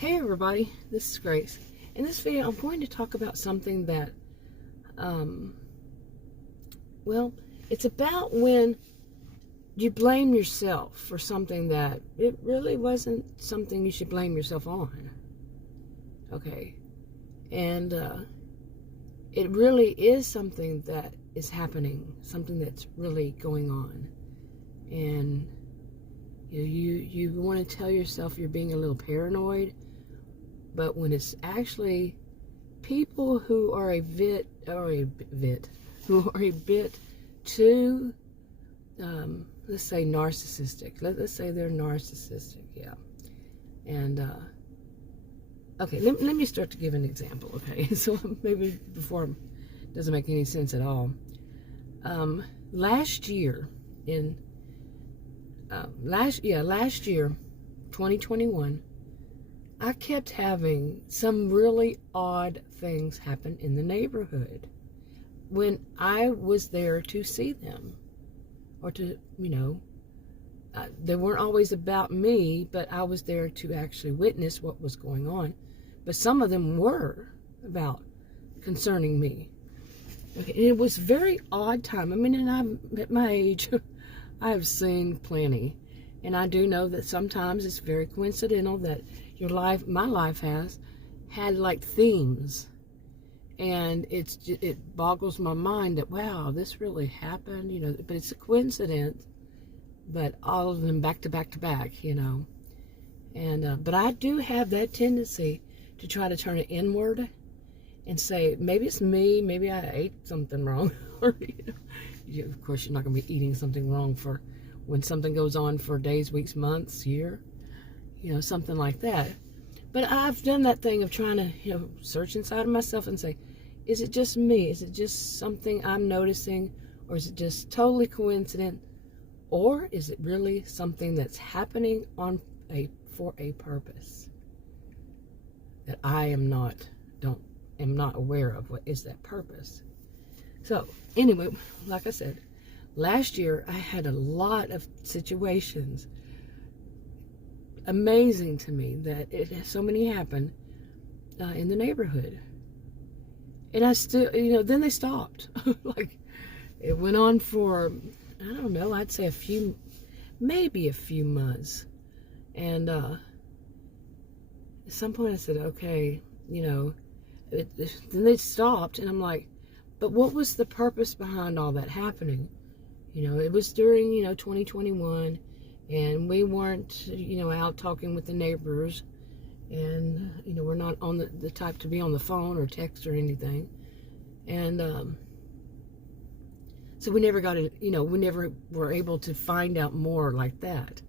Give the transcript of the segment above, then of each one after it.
Hey everybody, this is Grace. In this video, I'm going to talk about something that, well, it's about when you blame yourself for something that it really wasn't something you should blame yourself on. Okay. And it really is something that is happening, something that's really going on. And you want to tell yourself you're being a little paranoid, but when it's actually people who are a bit too, let's say narcissistic. Let's say they're narcissistic, yeah. And okay, let me start to give an example. Okay, so maybe before it doesn't make any sense at all. Last year, 2021, I kept having some really odd things happen in the neighborhood when I was there to see them, or to, they weren't always about me, but I was there to actually witness what was going on. But some of them were concerning me. Okay, and it was a very odd time. I mean, and I'm at my age, I have seen plenty. And I do know that sometimes it's very coincidental that my life has had like themes. And it boggles my mind that, wow, this really happened, but it's a coincidence. But all of them back to back to back, And, but I do have that tendency to try to turn it inward and say, maybe it's me, maybe I ate something wrong. Or, of course, you're not going to be eating something wrong for when something goes on for days, weeks, months, year, something like that. But I've done that thing of trying to, search inside of myself and say, is it just me? Is it just something I'm noticing? Or is it just totally coincident? Or is it really something that's happening for a purpose that I am not aware of? What is that purpose? So anyway, like I said, last year I had a lot of situations, amazing to me that so many happened in the neighborhood. And I still, then they stopped. Like, it went on for, I don't know, I'd say maybe a few months. And at some point I said, okay, then they stopped. And I'm like, but what was the purpose behind all that happening? It was during, 2021, and we weren't, out talking with the neighbors, and, we're not on the type to be on the phone or text or anything. And so we never got it, we never were able to find out more like that.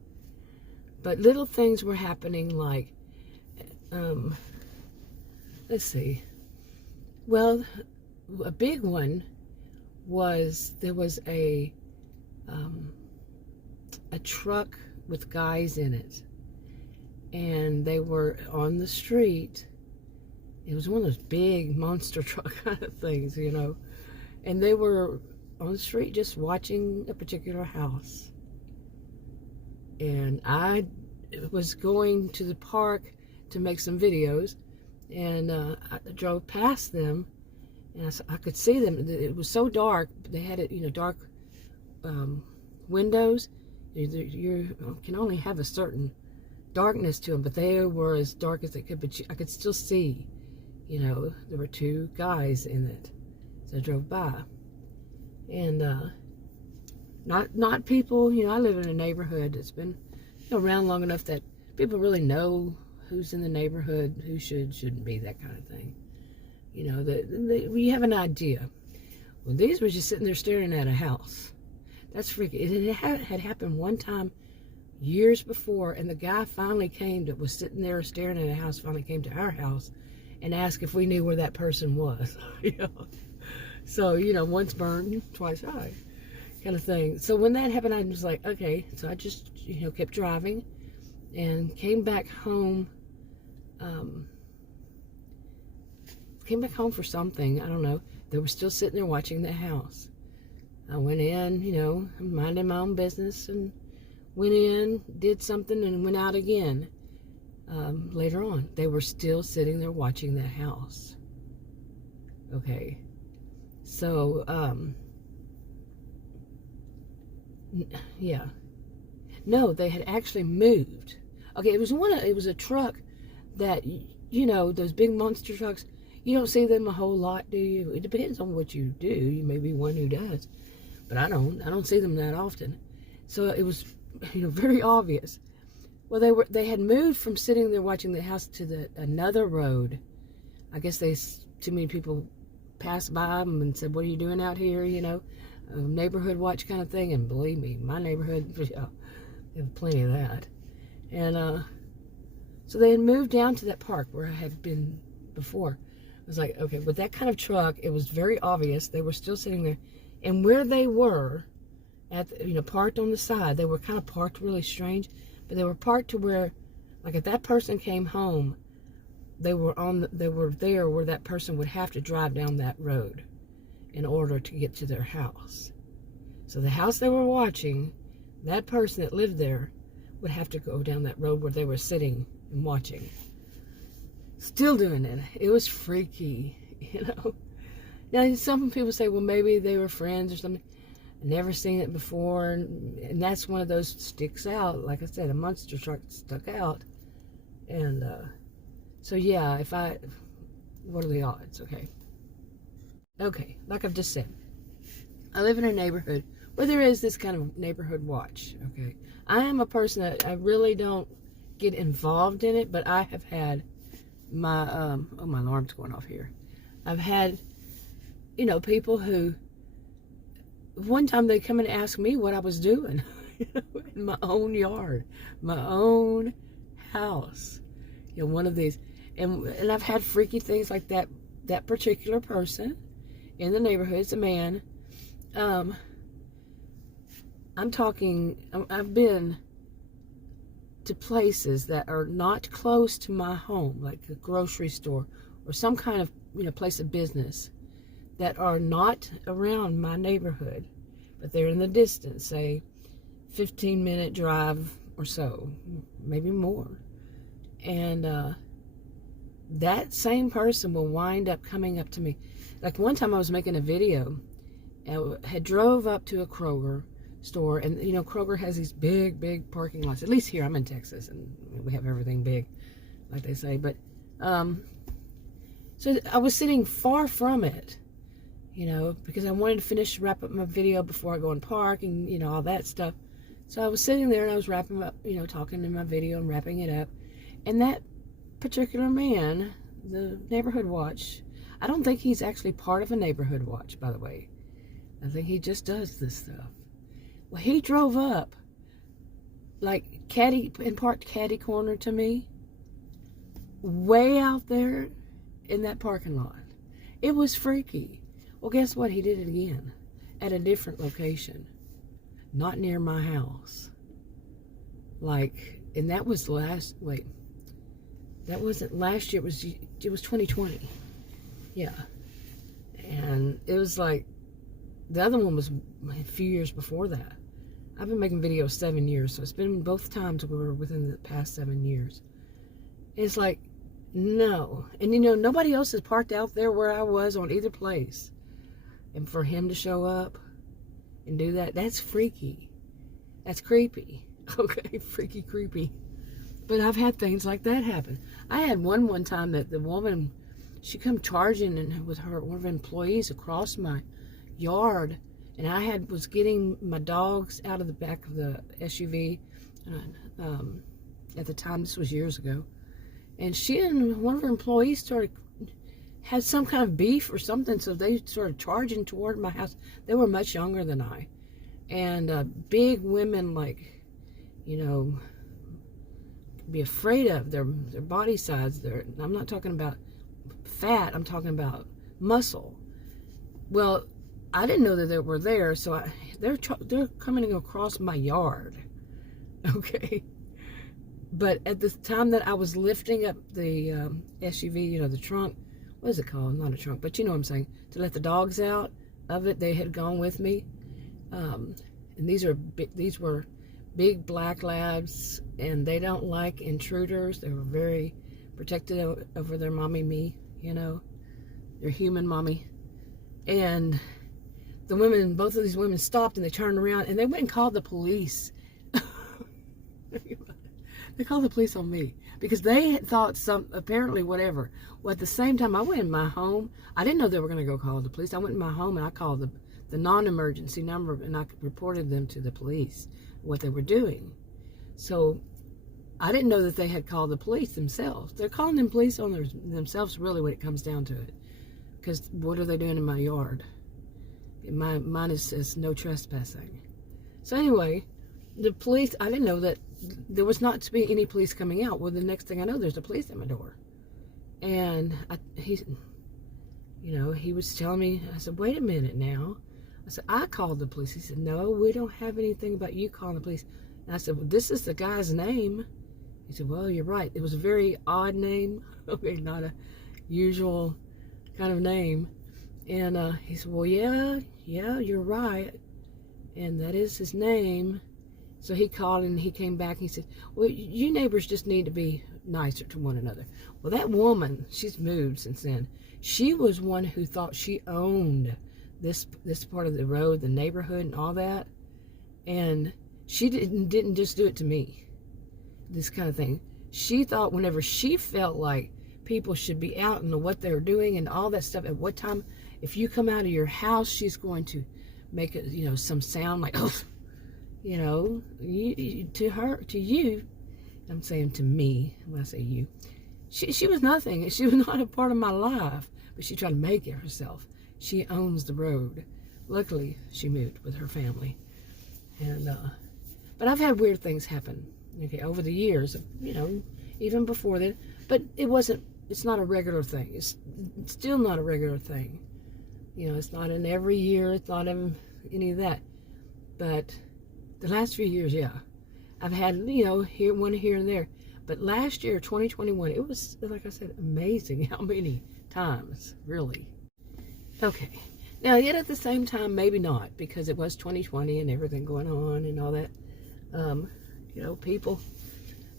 But little things were happening, like, let's see. Well, a big one was there was a truck with guys in it, and they were on the street. It was one of those big monster truck kind of things, and they were on the street just watching a particular house. And I was going to the park to make some videos, and I drove past them, and I could see them. It was so dark. They had it, dark windows. You can only have a certain darkness to them, but they were as dark as they could. But I could still see, there were two guys in it. So I drove by, and not people. I live in a neighborhood that's been around long enough that people really know who's in the neighborhood, who shouldn't be, that kind of thing. We have an idea. Well, these were just sitting there staring at a house. That's freaky. It had happened one time years before, and the guy finally that was sitting there staring at a house, finally came to our house and asked if we knew where that person was. So, once burned, twice shy, kind of thing. So when that happened, I was like, okay. So I just, kept driving and came back home. Came back home for something, I don't know. They were still sitting there watching the house. I went in, minding my own business, and went in, did something, and went out again. later on. They were still sitting there watching that house. Okay. So, yeah. No, they had actually moved. Okay, it was a truck that, you know, those big monster trucks, you don't see them a whole lot, do you? It depends on what you do. You may be one who does, but I don't see them that often. So it was, you know, very obvious. Well, they had moved from sitting there watching the house to another road. I guess too many people passed by them and said, "What are you doing out here?" You know, a neighborhood watch kind of thing. And believe me, my neighborhood, yeah, they have plenty of that. And so they had moved down to that park where I had been before. I was like, okay, with that kind of truck, it was very obvious they were still sitting there. And where they were, parked on the side, they were kind of parked really strange, but they were parked to where, like, if that person came home, they were there where that person would have to drive down that road in order to get to their house. So the house they were watching, that person that lived there would have to go down that road where they were sitting and watching. Still doing it. It was freaky, you know. Now, some people say, well, maybe they were friends or something. I've never seen it before, and that's one of those sticks out. Like I said, a monster truck stuck out. And so, yeah, what are the odds, okay? Okay, like I've just said, I live in a neighborhood where there is this kind of neighborhood watch, okay? I am a person that I really don't get involved in it, but I have had my, oh, my alarm's going off here. I've had, you know, people who, one time they come and ask me what I was doing in my own yard, my own house, you know, one of these. And I've had freaky things like that. That particular person in the neighborhood, it's a man. I've been to places that are not close to my home, like a grocery store or some kind of, you know, place of business that are not around my neighborhood, but they're in the distance, say 15-minute drive or so, maybe more. And that same person will wind up coming up to me. Like one time I was making a video, and had drove up to a Kroger store, and you know, Kroger has these big parking lots. At least here, I'm in Texas, and we have everything big, like they say. But so I was sitting far from it, you know, because I wanted to wrap up my video before I go and park, and you know, all that stuff. So I was sitting there and I was wrapping up, you know, talking in my video and wrapping it up, and that particular man, the neighborhood watch, I don't think he's actually part of a neighborhood watch, by the way. I think he just does this stuff. Well, he drove up, like, parked catty corner to me, way out there in that parking lot. It was freaky. Well, guess what? He did it again at a different location, not near my house. Like, and that was that wasn't last year. It was 2020. Yeah. And it was like, the other one was a few years before that. I've been making videos 7 years, so it's been both times we were within the past 7 years. It's like, no. And you know, nobody else is parked out there where I was on either place. And for him to show up and do that, that's freaky. That's creepy. Okay, freaky, creepy. But I've had things like that happen. I had one time that the woman, she come charging and with one of her employees across my yard, and I was getting my dogs out of the back of the SUV. At the time, this was years ago, and she and one of her employees had some kind of beef or something, so they started charging toward my house. They were much younger than I, and big women, like, you know, be afraid of their body size. I'm not talking about fat, I'm talking about muscle. Well, I didn't know that they were there, so they're coming across my yard, okay? But at the time that I was lifting up the SUV, you know, the trunk, what is it called? Not a trunk, but you know what I'm saying, to let the dogs out of it, they had gone with me. And these were big black labs, and they don't like intruders. They were very protective over their mommy me, their human mommy. And the women, both of these women stopped, and they turned around and they went and called the police. They called the police on me because they had thought apparently whatever. Well, at the same time, I went in my home. I didn't know they were going to go call the police. I went in my home and I called the non-emergency number, and I reported them to the police, what they were doing. So I didn't know that they had called the police themselves. They're calling them police on themselves, really, when it comes down to it. Because what are they doing in my yard? Mine says no trespassing. So anyway, the police, I didn't know that there was not to be any police coming out. Well, the next thing I know, there's a police at my door. And he was telling me, I said, wait a minute now. I said, I called the police. He said, no, we don't have anything about you calling the police. And I said, well, this is the guy's name. He said, well, you're right. It was a very odd name. Okay, not a usual kind of name. And he said, well, yeah, you're right. And that is his name. So he called and he came back and he said, well, you neighbors just need to be nicer to one another. Well, that woman, she's moved since then. She was one who thought she owned this part of the road, the neighborhood and all that. And she didn't just do it to me, this kind of thing. She thought whenever she felt like people should be out and know what they're doing and all that stuff, at what time, if you come out of your house, she's going to make it, some sound like, oh, to you, I'm saying to me, when I say you, she was nothing. She was not a part of my life, but she tried to make it herself. She owns the road. Luckily, she moved with her family. And, but I've had weird things happen, over the years, even before that, but it's not a regular thing. It's still not a regular thing. It's not in every year, it's not in any of that. But the last few years, yeah, I've had, one here and there. But last year, 2021, it was, like I said, amazing how many times, really. Okay. Now, yet at the same time, maybe not, because it was 2020 and everything going on and all that. People,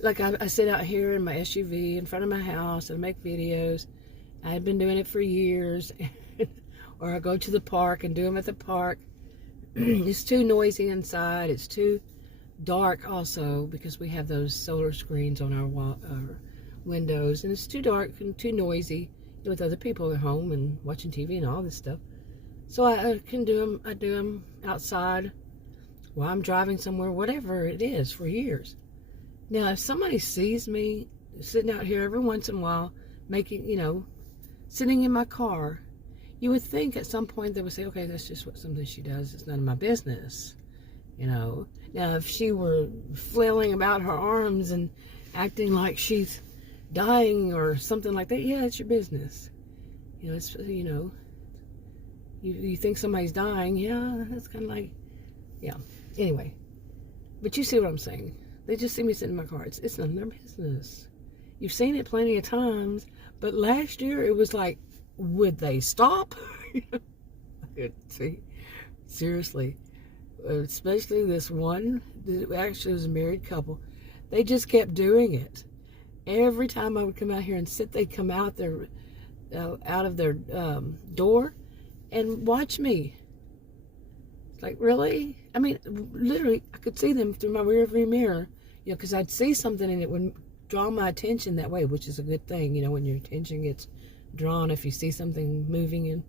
like I sit out here in my SUV in front of my house and make videos. I had been doing it for years. Or I go to the park and do them at the park. It's too noisy inside. It's too dark also, because we have those solar screens on our windows, and it's too dark and too noisy with other people at home and watching TV and all this stuff. So I do them outside while I'm driving somewhere, whatever it is, for years. Now, if somebody sees me sitting out here every once in a while, sitting in my car, you would think at some point they would say, okay, that's just something she does. It's none of my business, Now, if she were flailing about her arms and acting like she's dying or something like that, yeah, it's your business. It's, you think somebody's dying, yeah, that's kind of like, yeah. Anyway, but you see what I'm saying. They just see me sitting in my car. It's none of their business. You've seen it plenty of times, but last year it was like, would they stop? See, seriously, especially this one, actually was a married couple. They just kept doing it. Every time I would come out here and sit, they'd come out of their door and watch me. It's like, really? I mean, literally, I could see them through my rearview mirror, because I'd see something and it would draw my attention that way, which is a good thing, when your attention gets drawn if you see something moving and,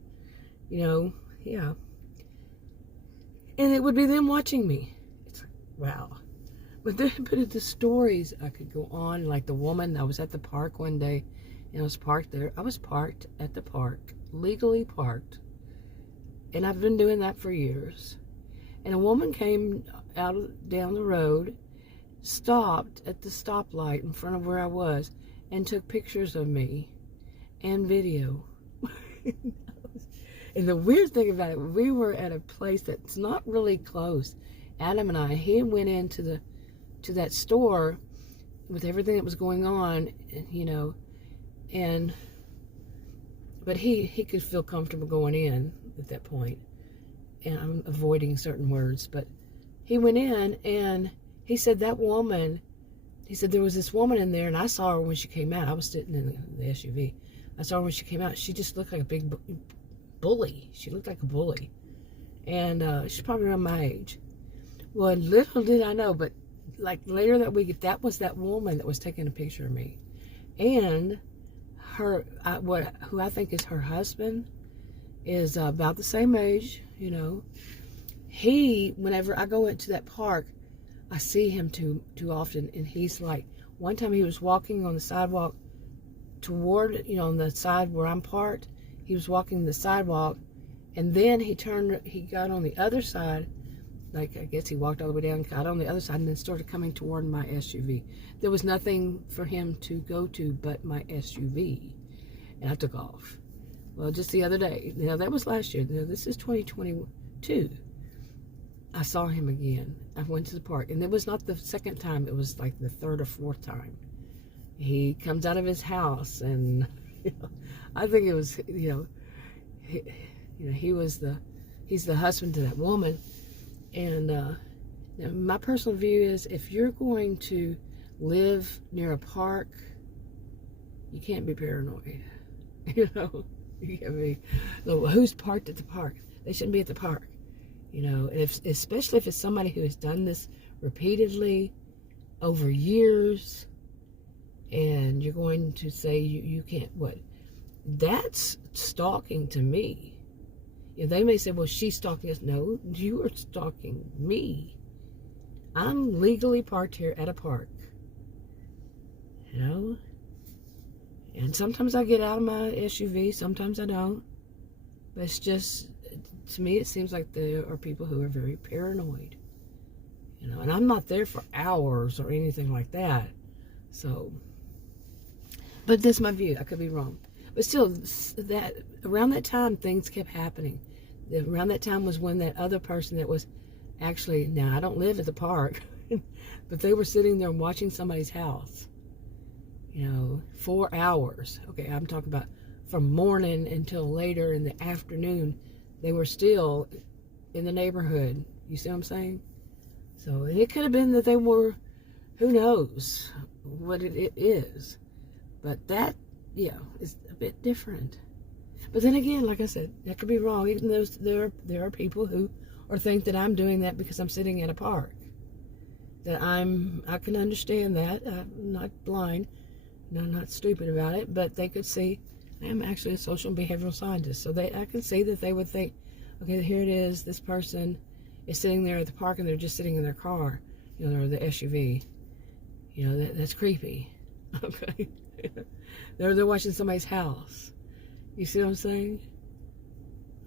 yeah. And it would be them watching me. It's like, wow. But the stories, I could go on. Like the woman, I was at the park one day, and I was parked there. I was parked at the park, legally parked. And I've been doing that for years. And a woman came down the road, stopped at the stoplight in front of where I was, and took pictures of me and video. And the weird thing about it, we were at a place that's not really close. Adam and I, he went into that store with everything that was going on, but he could feel comfortable going in at that point. And I'm avoiding certain words, but he went in and he said that woman, he said there was this woman in there, and I saw her when she came out. I was sitting in the SUV. I saw her when she came out. She just looked like a big bully. She looked like a bully. And she's probably around my age. Well, little did I know, but like later that week, that was that woman that was taking a picture of me. And her, who I think is her husband, is about the same age, you know. Whenever I go into that park, I see him too often, and he's like, one time he was walking on the sidewalk toward, you know, on the side where I'm parked. He was walking the sidewalk, and then he got on the other side, like I guess he walked all the way down, got on the other side, and then started coming toward my SUV. There was nothing for him to go to but my SUV, and I took off. Well, just the other day, you know, that was last year. You know, this is 2022. I saw him again. I went to the park, and it was not the second time. It was like the third or fourth time. He comes out of his house, and you know, I think it was, you know, he's the husband to that woman. And my personal view is, if you're going to live near a park, you can't be paranoid. You know, you can't be. Well, who's parked at the park? They shouldn't be at the park. You know, and especially if it's somebody who has done this repeatedly over years, and you're going to say you can't, what? That's stalking to me. You know, they may say, well, she's stalking us. No, you are stalking me. I'm legally parked here at a park. You know? And sometimes I get out of my SUV, sometimes I don't. But it's just, to me, it seems like there are people who are very paranoid. You know, and I'm not there for hours or anything like that. So, but that's my view. I could be wrong. But still, that around that time, things kept happening. Around that time was when that other person that was actually, now I don't live at the park, but they were sitting there watching somebody's house. You know, 4 hours. Okay, I'm talking about from morning until later in the afternoon. They were still in the neighborhood. You see what I'm saying? So, and it could have been that they were, who knows what it is. But that, yeah, is a bit different. But then again, like I said, that could be wrong. Even though there are people who think that I'm doing that because I'm sitting at a park. That I can understand that. I'm not blind. No, I'm not stupid about it. But they could see I'm actually a social and behavioral scientist. So I can see that they would think, okay, here it is. This person is sitting there at the park and they're just sitting in their car, you know, or the SUV. You know, that's creepy. Okay. They're watching somebody's house. You see what I'm saying?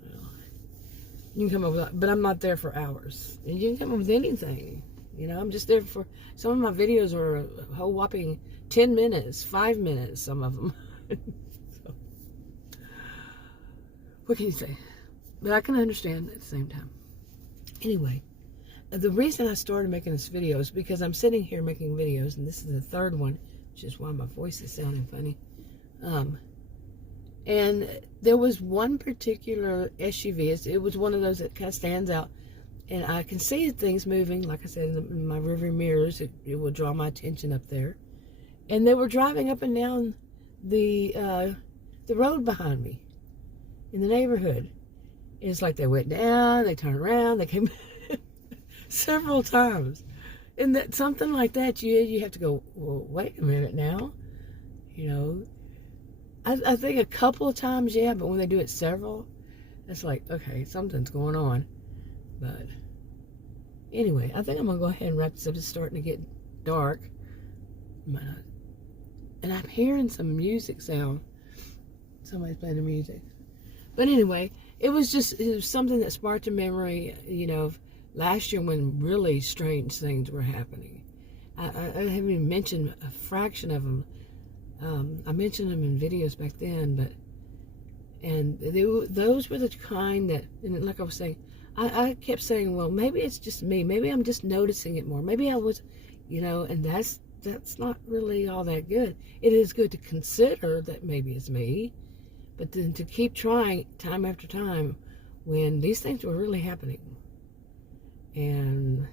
Well, you can come up with that, but I'm not there for hours. And you can come up with anything. You know, I'm just there for, some of my videos are a whole whopping 10 minutes, 5 minutes, some of them. So, what can you say? But I can understand at the same time. Anyway, the reason I started making this video is because I'm sitting here making videos, and this is the third one, which is why my voice is sounding funny. And there was one particular SUV. It was one of those that kind of stands out. And I can see things moving. Like I said, in my rearview mirrors, it will draw my attention up there. And they were driving up and down the road behind me in the neighborhood. It's like they went down, they turned around, they came several times. And that something like that, you have to go, well, wait a minute now. You know, I think a couple of times, yeah, but when they do it several, it's like, okay, something's going on. But anyway, I think I'm going to go ahead and wrap this up. It's starting to get dark. And I'm hearing some music sound. Somebody's playing the music. But anyway, it was something that sparked a memory, you know, of last year when really strange things were happening. I haven't even mentioned a fraction of them. I mentioned them in videos back then, and those were the kind that, and like I was saying, I kept saying, well, maybe it's just me. Maybe I'm just noticing it more. Maybe I was, you know, and that's not really all that good. It is good to consider that maybe it's me, but then to keep trying time after time when these things were really happening. And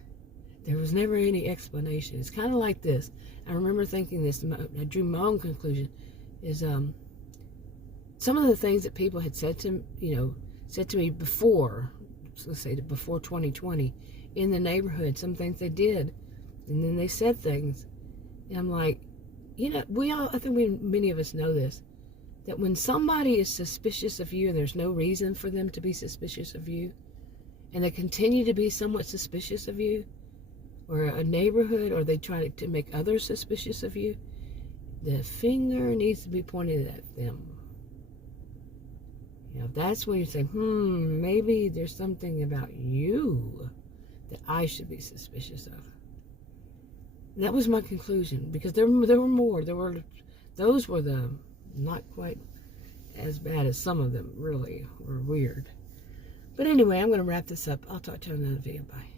There was never any explanation. It's kind of like this. I remember thinking this. I drew my own conclusion. Is some of the things that people had said to me before, let's say before 2020, in the neighborhood. Some things they did, and then they said things, and I'm like, I think many of us know this, that when somebody is suspicious of you and there's no reason for them to be suspicious of you, and they continue to be somewhat suspicious of you, or a neighborhood, or they try to make others suspicious of you, the finger needs to be pointed at them. That's when you say, maybe there's something about you that I should be suspicious of. And that was my conclusion, because there were more. Those were the not quite as bad as some of them really were weird. But anyway, I'm going to wrap this up. I'll talk to you in another video. Bye.